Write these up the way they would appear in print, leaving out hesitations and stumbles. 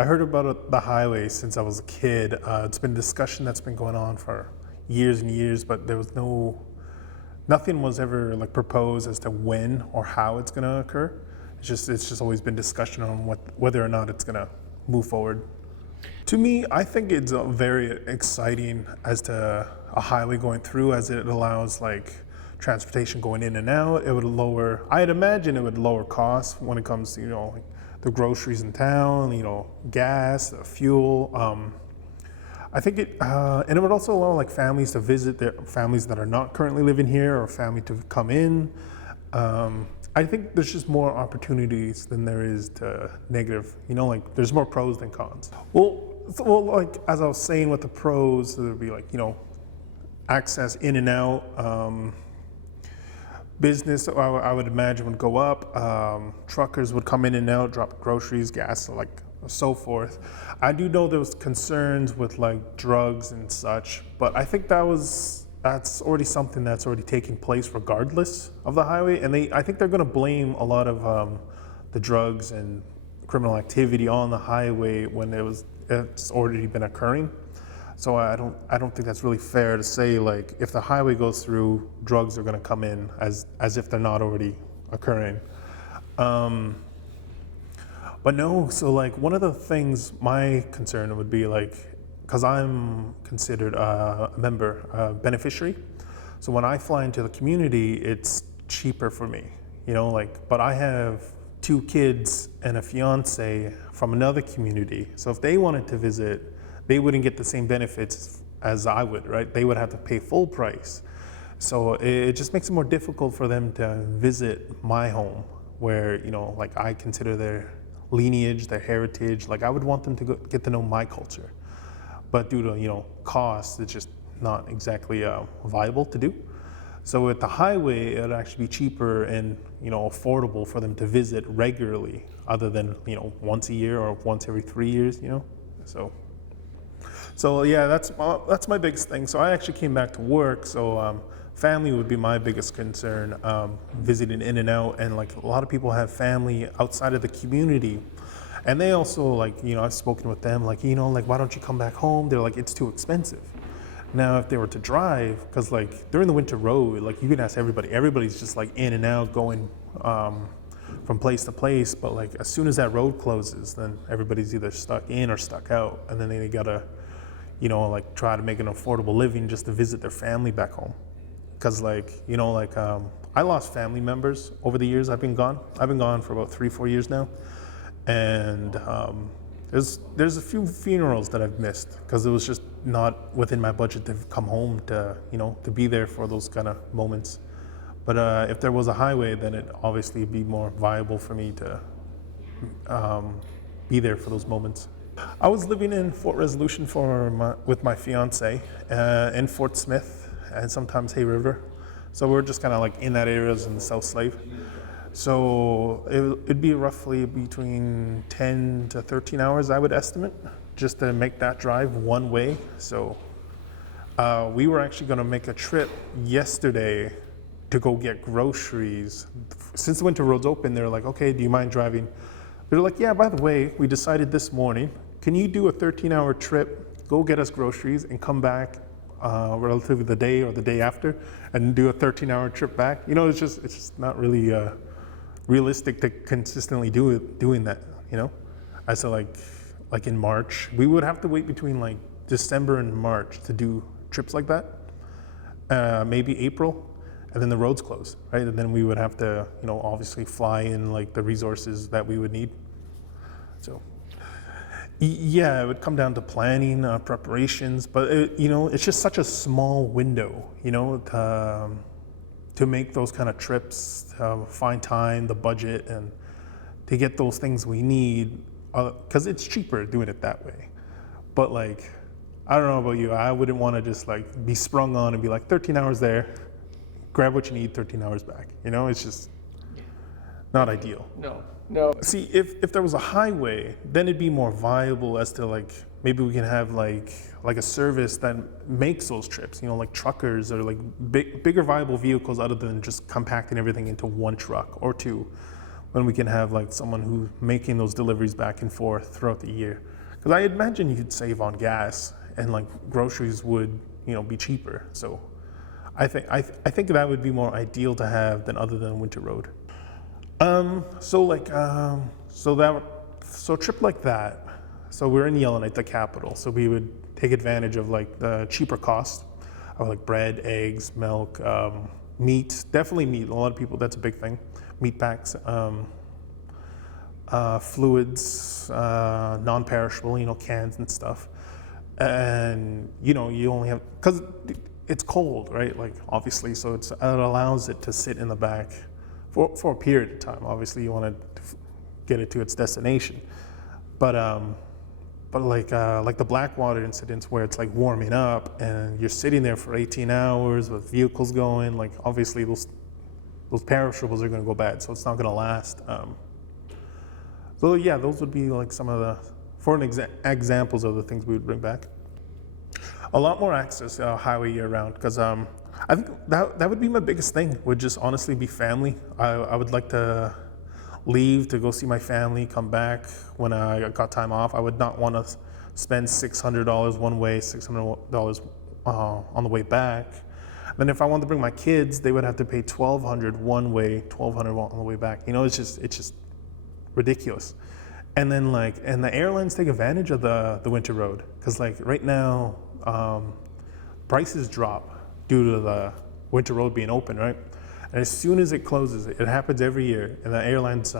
I heard about the highway since I was a kid. It's been discussion that's been going on for years and years, but there was nothing was ever like proposed as to when or how it's going to occur. It's just always been discussion on whether or not it's going to move forward. To me, I think it's very exciting as to a highway going through, as it allows like transportation going in and out. I'd imagine it would lower costs when it comes to, like the groceries in town, gas, fuel. I think and it would also allow like families to visit their families that are not currently living here, or family to come in. I think there's just more opportunities than there is to negative. Like there's more pros than cons. Well, like as I was saying with the pros, there would be like, access in and out. Business, I would imagine, would go up. Truckers would come in and out, drop groceries, gas, so forth. I do know there was concerns with like drugs and such, but I think that's already something that's already taking place regardless of the highway. And I think they're going to blame a lot of the drugs and criminal activity on the highway when it's already been occurring. So I don't think that's really fair to say like if the highway goes through, drugs are going to come in as if they're not already occurring. But no, so like one of the things, my concern would be like, because I'm considered a member, a beneficiary. So when I fly into the community, it's cheaper for me, but I have 2 kids and a fiance from another community. So if they wanted to visit, they wouldn't get the same benefits as I would, right? They would have to pay full price. So it just makes it more difficult for them to visit my home where, like I consider their lineage, their heritage. Like I would want them to get to know my culture. But due to, cost, it's just not exactly viable to do. So with the highway, it would actually be cheaper and, affordable for them to visit regularly other than, once a year or once every 3 years, So yeah, that's my biggest thing. So I actually came back to work. So family would be my biggest concern, visiting in and out. And like a lot of people have family outside of the community. And they also I've spoken with them why don't you come back home? They're like, it's too expensive. Now, if they were to drive, because like during the winter road, like you can ask everybody's just like in and out going from place to place. But like as soon as that road closes, then everybody's either stuck in or stuck out. And then they gotta, try to make an affordable living just to visit their family back home. Because I lost family members over the years I've been gone. I've been gone for about 3-4 years now. And there's a few funerals that I've missed because it was just not within my budget to come home to to be there for those kind of moments. But if there was a highway, then it obviously be more viable for me to be there for those moments. I was living in Fort Resolution with my fiance in Fort Smith and sometimes Hay River. So we're just kind of like in that area in the South Slave. So it'd be roughly between 10 to 13 hours, I would estimate, just to make that drive one way. So we were actually going to make a trip yesterday to go get groceries. Since the winter road's open, they're like, okay, do you mind driving? They're like, yeah, by the way, we decided this morning, can you do a 13-hour trip, go get us groceries, and come back relatively the day or the day after, and do a 13-hour trip back? It's just not really realistic to consistently doing that. As to like in March, we would have to wait between like December and March to do trips like that. Maybe April, and then the roads close, right? And then we would have to, obviously fly in like the resources that we would need. So, yeah, it would come down to planning, preparations, but it's just such a small window, to make those kind of trips, find time, the budget, and to get those things we need, because it's cheaper doing it that way. But like, I don't know about you, I wouldn't want to just like be sprung on and be like 13 hours there, grab what you need, 13 hours back. It's just not ideal. No. See, if there was a highway, then it'd be more viable as to like, maybe we can have like a service that makes those trips, like truckers or like bigger viable vehicles other than just compacting everything into one truck or two. when we can have like someone who's making those deliveries back and forth throughout the year. Because I imagine you could save on gas and like groceries would, be cheaper. So I think that would be more ideal to have than other than Winter Road. So a trip like that. So we're in Yellowknife, the capital. So we would take advantage of like the cheaper cost of like bread, eggs, milk, meat. Definitely meat. A lot of people, that's a big thing. Meat packs, fluids, non-perishable, cans and stuff. And you only have, because it's cold, right? Like obviously, so it allows it to sit in the back for a period of time. Obviously, you want to get it to its destination, but like the Blackwater incidents where it's like warming up and you're sitting there for 18 hours with vehicles going. Like obviously, those perishables are going to go bad, so it's not going to last. So yeah, those would be like some of the examples of the things we would bring back. A lot more access highway year round, because I think that would be my biggest thing. Would just honestly be family. I would like to leave to go see my family, come back when I got time off. I would not want to spend $600 one way, $600 on the way back. Then if I wanted to bring my kids, they would have to pay $1,200 one way, $1,200 on the way back. It's just ridiculous. And then and the airlines take advantage of the Winter Road, because like right now prices drop due to the Winter Road being open, right? And as soon as it closes, it happens every year, and the airlines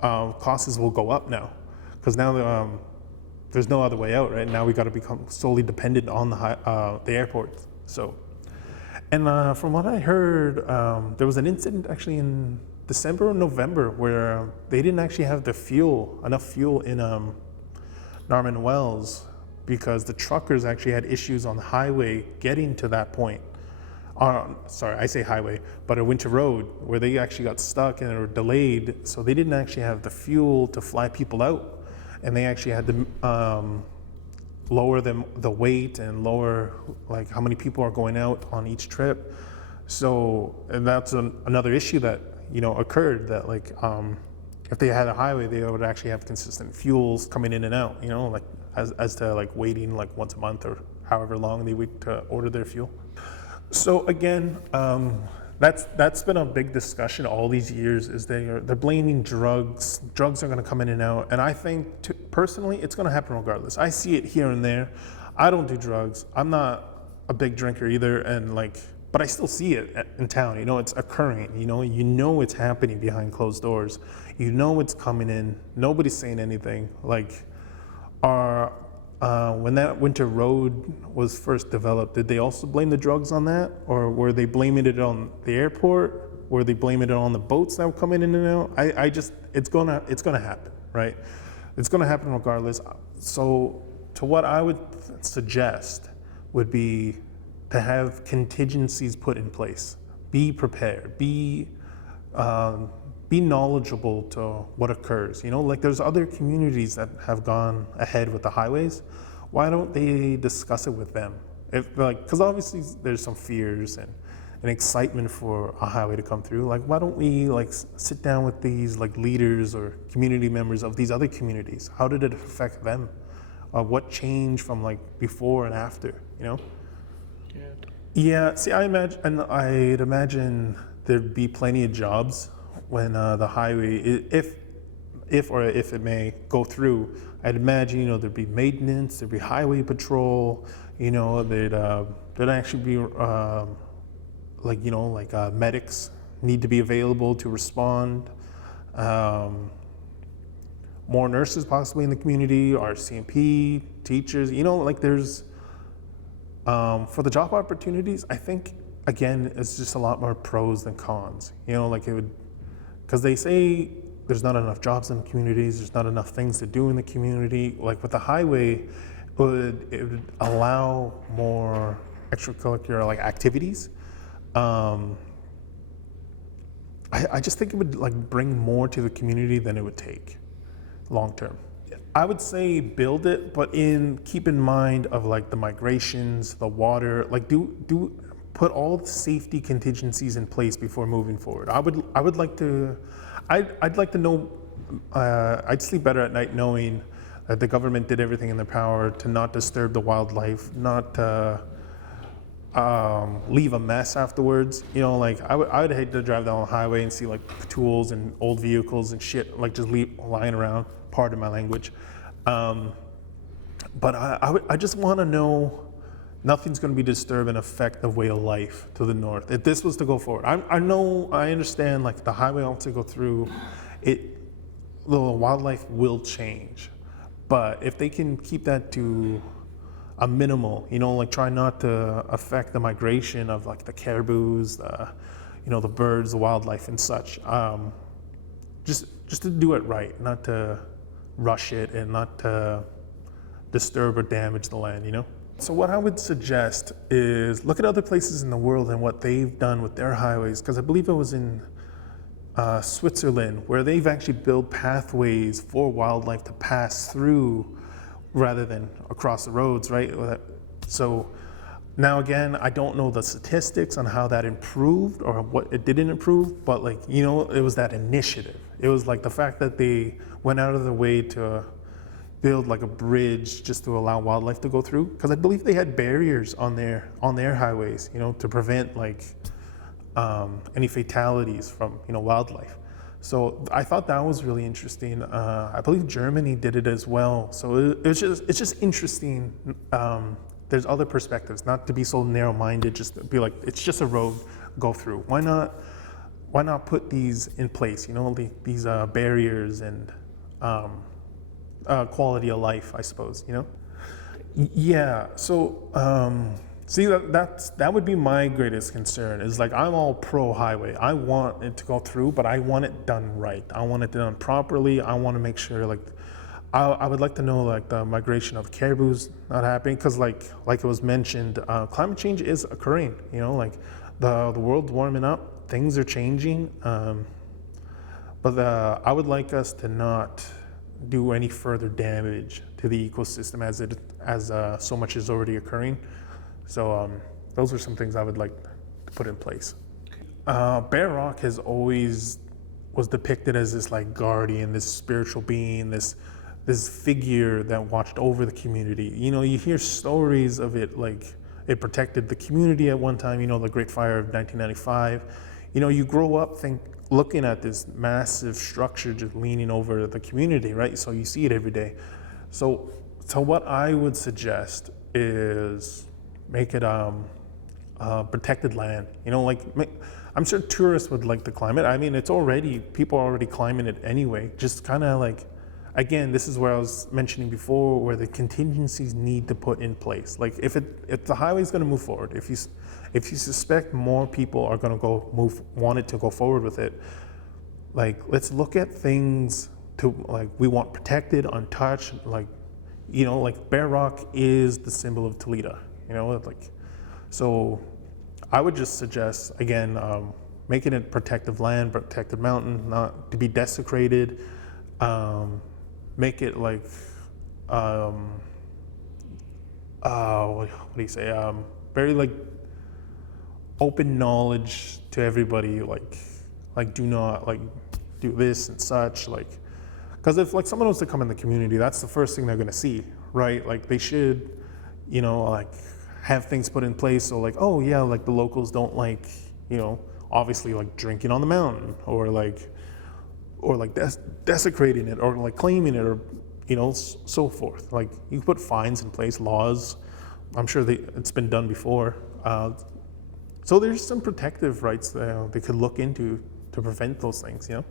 costs will go up now, because now there's no other way out, right? Now we got to become solely dependent on the airport. So, and from what I heard, there was an incident actually in December or November where they didn't actually have enough fuel in Norman Wells, because the truckers actually had issues on the highway getting to that point. Sorry, I say highway, but a Winter Road, where they actually got stuck and were delayed, so they didn't actually have the fuel to fly people out, and they actually had to lower the weight and lower like how many people are going out on each trip. So, and that's another issue that occurred, that like if they had a highway, they would actually have consistent fuels coming in and out, like as to like waiting like once a month or however long they wait to order their fuel. So again, that's been a big discussion all these years, is they're blaming drugs. Drugs are going to come in and out, and I think personally it's going to happen regardless. I see it here and there. I don't do drugs. I'm not a big drinker either, and but I still see it in town. It's occurring. It's happening behind closed doors. It's coming in. Nobody's saying anything. When that Winter Road was first developed, did they also blame the drugs on that, or were they blaming it on the airport? Were they blaming it on the boats that were coming in and out? It's gonna happen, right? It's gonna happen regardless. So, to what I would suggest would be to have contingencies put in place. Be prepared. Be knowledgeable to what occurs. There's other communities that have gone ahead with the highways. Why don't they discuss it with them? Because obviously there's some fears and excitement for a highway to come through. Why don't we sit down with these leaders or community members of these other communities? How did it affect them? What changed from before and after? Yeah. See, I'd imagine there'd be plenty of jobs when the highway, if it may go through. I'd imagine there'd be maintenance, there'd be highway patrol. There'd actually be medics need to be available to respond. More nurses possibly in the community, RCMP, teachers. There's for the job opportunities. I think again it's just a lot more pros than cons. It would. Because they say there's not enough jobs in the communities, there's not enough things to do in the community. With the highway, it would allow more extracurricular activities. I just think it would bring more to the community than it would take long term. I would say build it, but keep in mind of the migrations, the water, put all the safety contingencies in place before moving forward. I I'd like to know. I'd sleep better at night knowing that the government did everything in their power to not disturb the wildlife, not leave a mess afterwards. You know, like I would hate to drive down the highway and see like tools and old vehicles and shit like just lying around. Pardon my language. But I just want to know nothing's going to be disturbed and affect the way of life to the north. If this was to go forward, I understand like the highway wants to go through it, the wildlife will change. But if they can keep that to a minimal, you know, like try not to affect the migration of like the caribous, the birds, the wildlife and such. Just to do it right, not to rush it and not to disturb or damage the land, you know? So what I would suggest is look at other places in the world and what they've done with their highways, because I believe it was in Switzerland where they've actually built pathways for wildlife to pass through rather than across the roads, right? So now again, I don't know the statistics on how that improved or what it didn't improve, but like, you know, it was that initiative. It was like the fact that they went out of their way to build like a bridge just to allow wildlife to go through, because I believe they had barriers on their highways, you know, to prevent like any fatalities from, you know, wildlife. So I thought that was really interesting. I believe Germany did it as well. So it's just interesting. There's other perspectives, not to be so narrow-minded. Just to be like, it's just a road, go through. Why not put these in place? You know, these barriers and quality of life, I suppose, you know? Yeah, so see, that would be my greatest concern is like, I'm all pro highway. I want it to go through, but I want it done right. I want it done properly. I want to make sure like, I would like to know like the migration of caribous not happening, because like it was mentioned, climate change is occurring, you know, like the world's warming up, things are changing. But I would like us to not do any further damage to the ecosystem as so much is already occurring. So those are some things I would like to put in place. Bear Rock has always was depicted as this like guardian, this spiritual being, this figure that watched over the community. You know, you hear stories of it like it protected the community at one time, you know, the Great Fire of 1995. You know, you grow up looking at this massive structure just leaning over the community, right? So you see it every day. So what I would suggest is make it protected land. You know, like I'm sure tourists would like to climb it. I mean, people are already climbing it anyway. Just kind of like, again, this is where I was mentioning before, where the contingencies need to put in place. Like if the highway is going to move forward, if you suspect more people are going to want it to go forward with it, like let's look at things to like we want protected, untouched. Like, you know, like Bear Rock is the symbol of Tulita. You know, like, so I would just suggest again making it protected land, protected mountain, not to be desecrated. Make it like what do you say? Very like open knowledge to everybody. Like do not like do this and such. Like, because if like someone was to come in the community, that's the first thing they're gonna see, right? Like they should, you know, like have things put in place. So like, oh yeah, like the locals don't like, you know, obviously like drinking on the mountain or like desecrating it or like claiming it or, you know, so forth. Like you put fines in place, laws. I'm sure it's been done before. So there's some protective rights that they could look into to prevent those things, you know?